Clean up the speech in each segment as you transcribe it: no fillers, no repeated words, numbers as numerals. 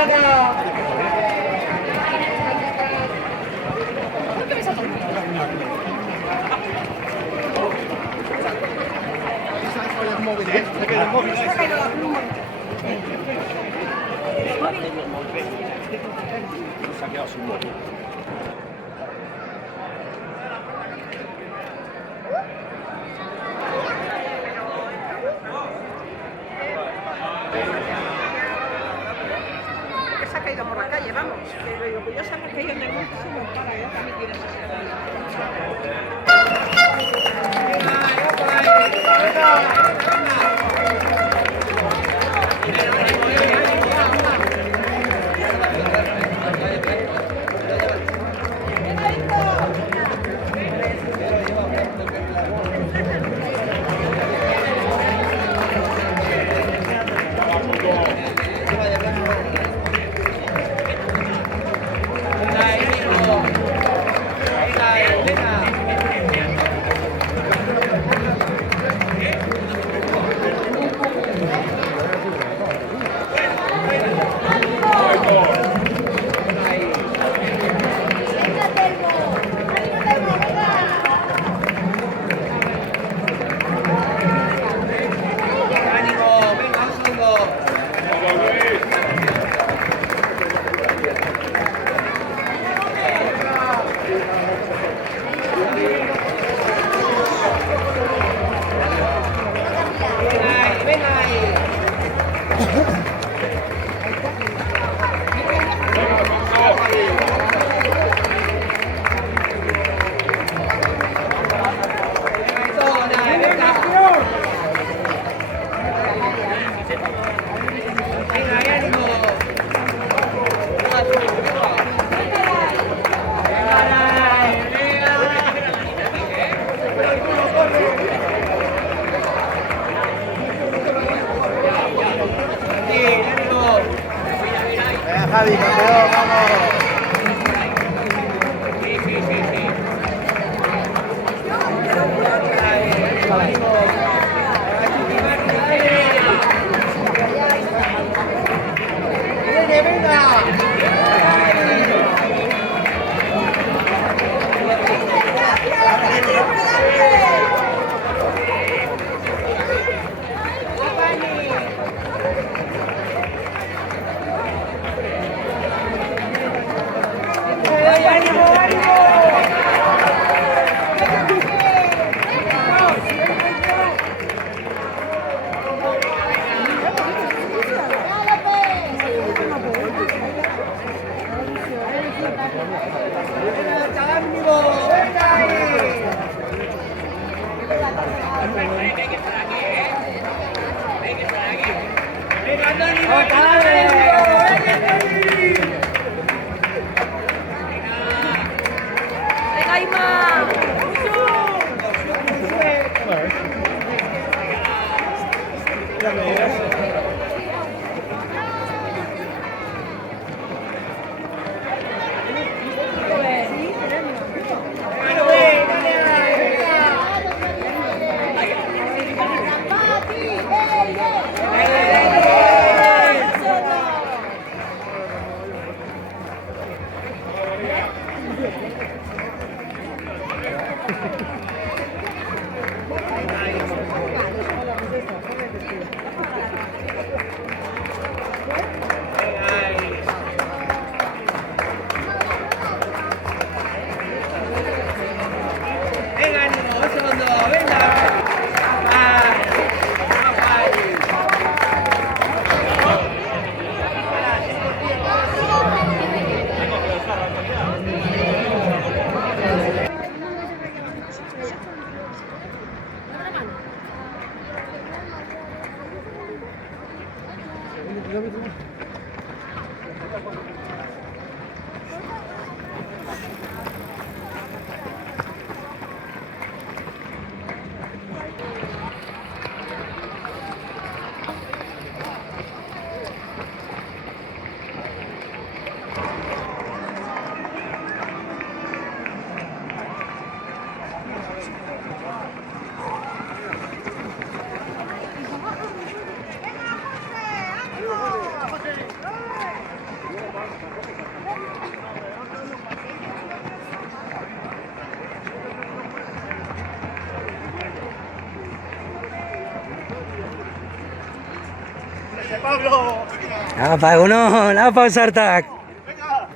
Se ha quedado sin móvil. Se ha caído por la calle, vamos. Pero lo que yo sé que yo en el monte se me para, ya también tienes Javi, campeón, vamos. Ese Pablo. Apa, egunon, apa, Sartak. Venga.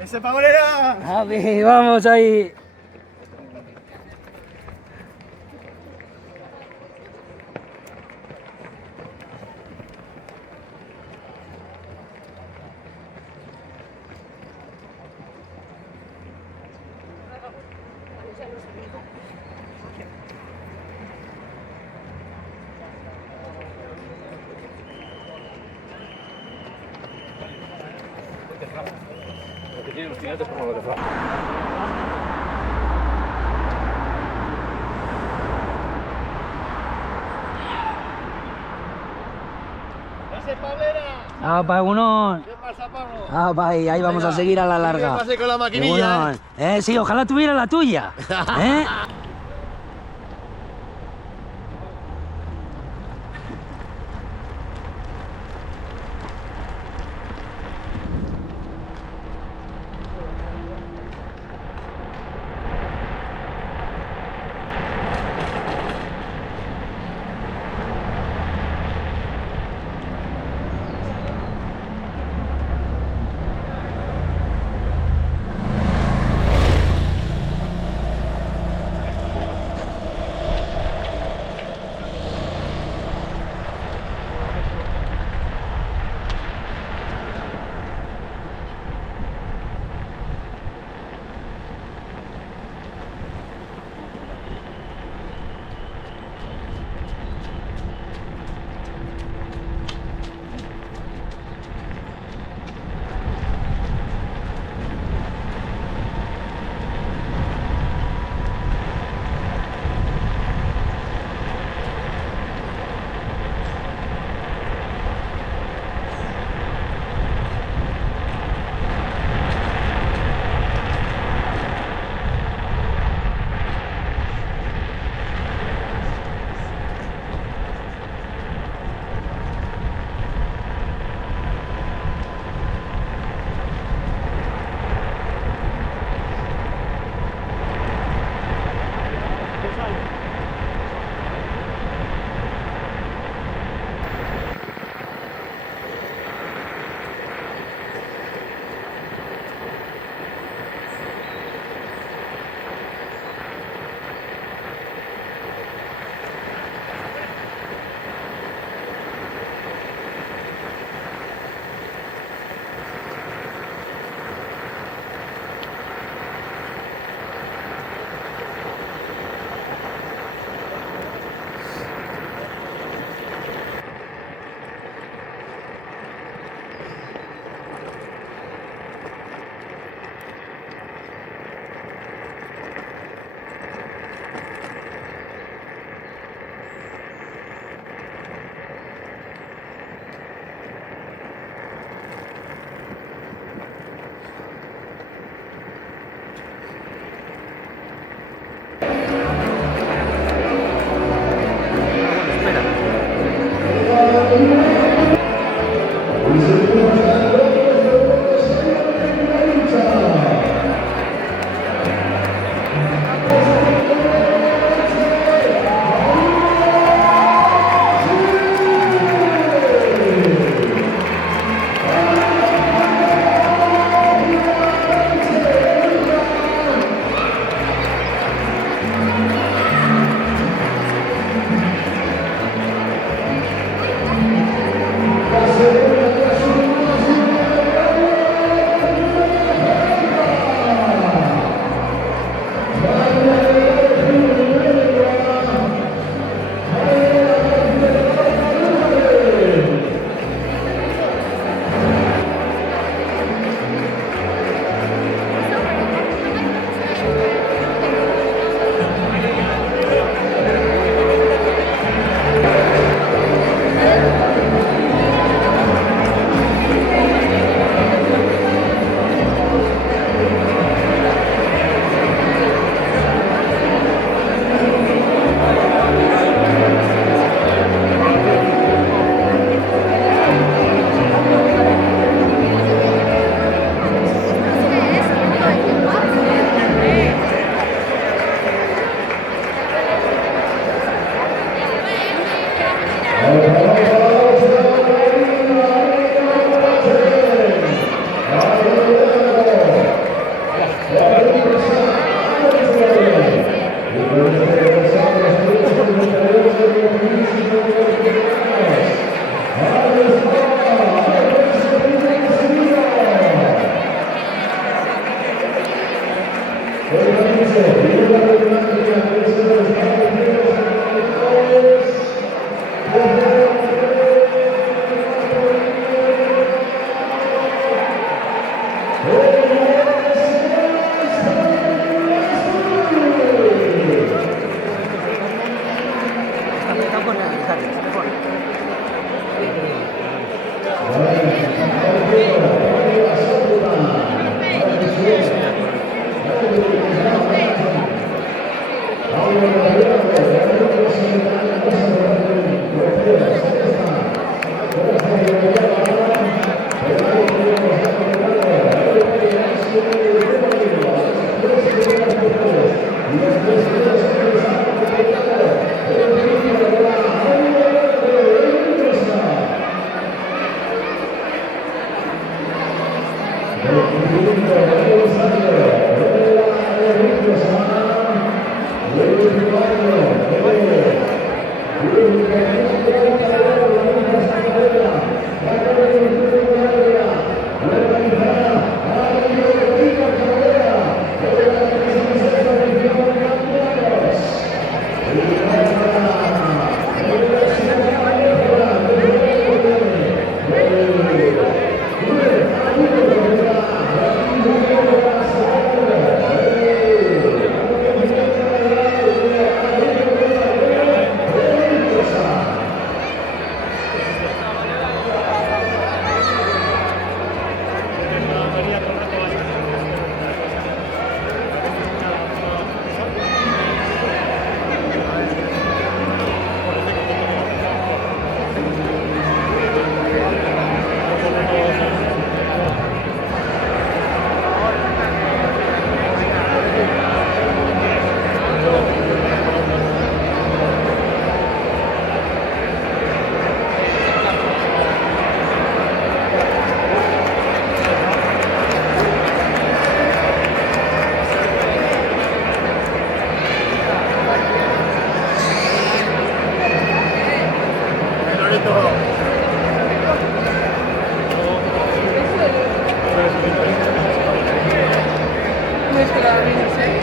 Ese Pablera. Api, vamos ahí. Ese Pablera. Apa, egunon. ¿Qué pasa, Pablo? Apa, ahí vamos a seguir a la larga. ¿Qué pasa con la maquinilla? Egunon. Sí, ojalá tuviera la tuya. ¿Eh?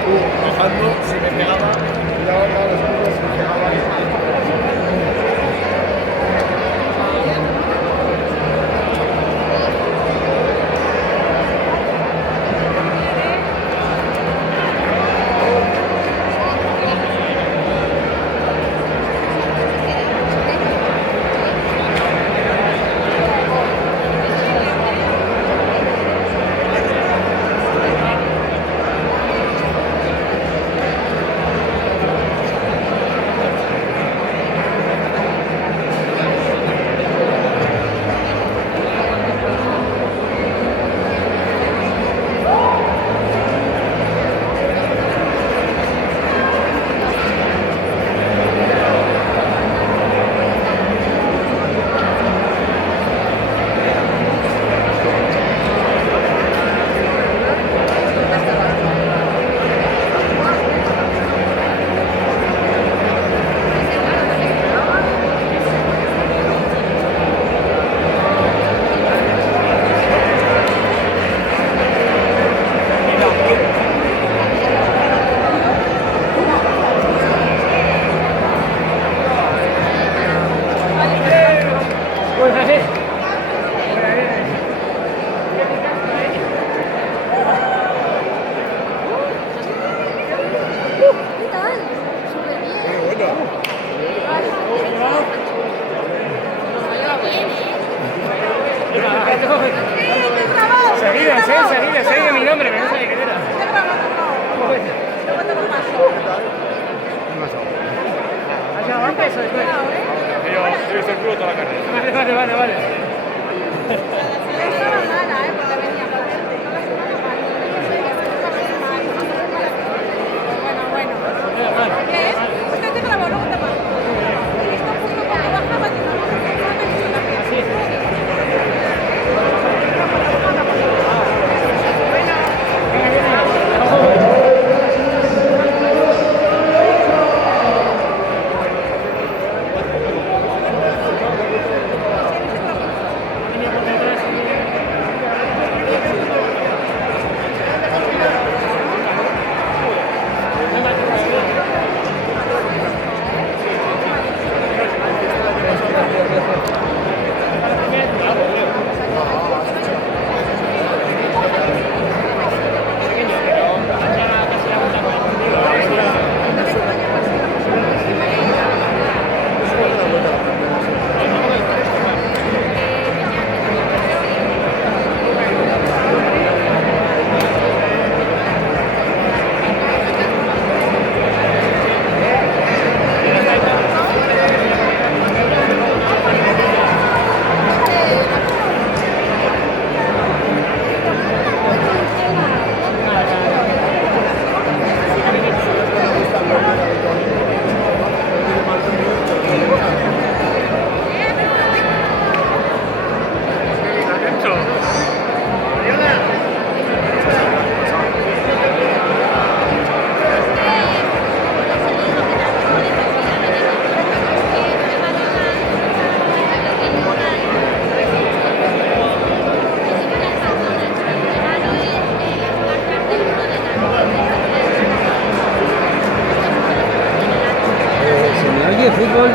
Bajando, se me pegaba, y daba a los hombros, se me pegaba. Seguida mi nombre, pero no sabía quién era. ¿Allá antes o después? Yo he visto el culo toda la carrera. Vale. fútbol.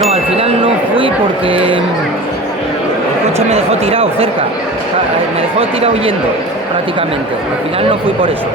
No, al final no fui porque el coche me dejó tirado cerca. Me dejó tirado yendo prácticamente. Al final no fui por eso.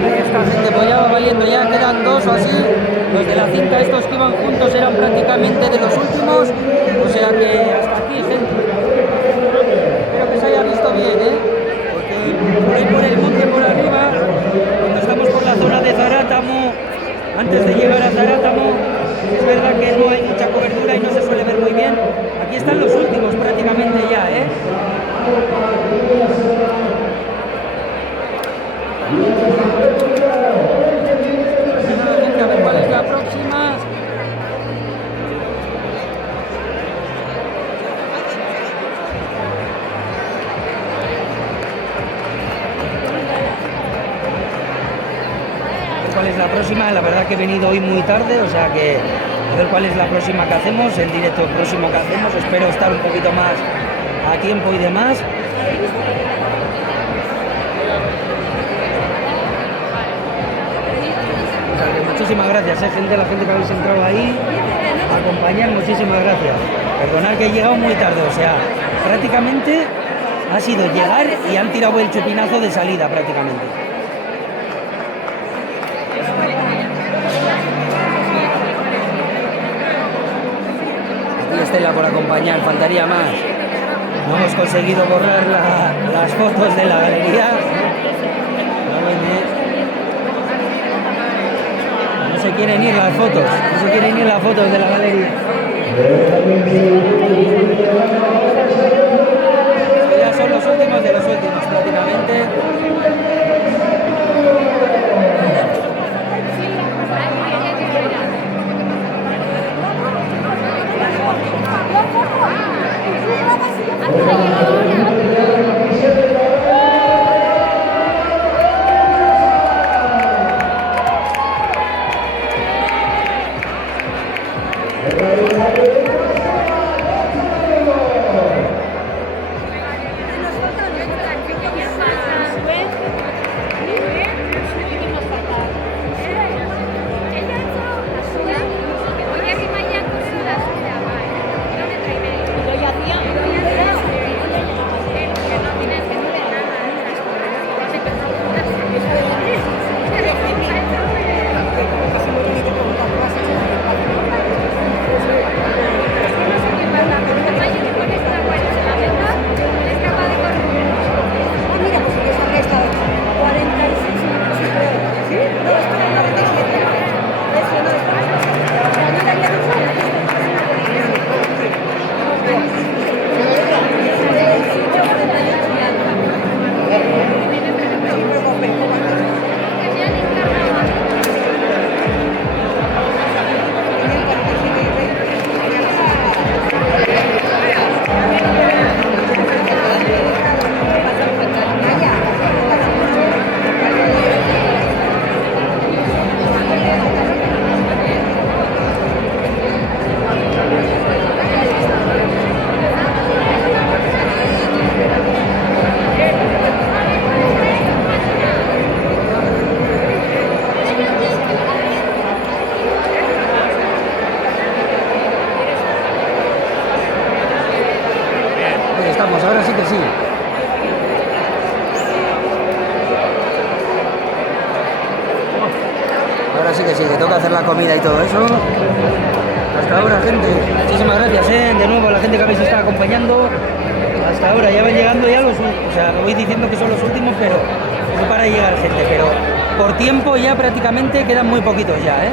Esta gente pues ya va yendo, ya quedan dos o así. Los de la cinta, estos que iban juntos, eran prácticamente de los últimos. O sea que hasta aquí, gente. Espero que se haya visto bien, porque por ahí por el monte, por arriba, cuando estamos por la zona de Zarátamo, antes de llegar a Zarátamo, es verdad que no hay mucha cobertura y no se suele ver muy bien. Aquí están los últimos prácticamente ya, A ver cuál es la próxima. ¿Cuál es la próxima? La verdad que he venido hoy muy tarde, o sea que a ver cuál es la próxima que hacemos, el directo próximo que hacemos. Espero estar un poquito más a tiempo y demás. Muchísimas gracias, gente, la gente que habéis entrado ahí a acompañar, muchísimas gracias. Perdonad que he llegado muy tarde, o sea, prácticamente ha sido llegar y han tirado el chupinazo de salida prácticamente. Aquí Estela por acompañar, faltaría más. No hemos conseguido borrar las fotos de la galería. No se quieren ir las fotos, no se quieren ir las fotos de la galería. Ya son los últimos de los últimos prácticamente. estamos, ahora sí que sí. Ahora sí que sí, que toca hacer la comida y todo eso. Hasta ahora, gente. Muchísimas gracias, de nuevo a la gente que habéis estado acompañando. Hasta ahora ya van llegando ya los... O sea, me voy diciendo que son los últimos, pero no para llegar gente. Pero por tiempo ya prácticamente quedan muy poquitos ya,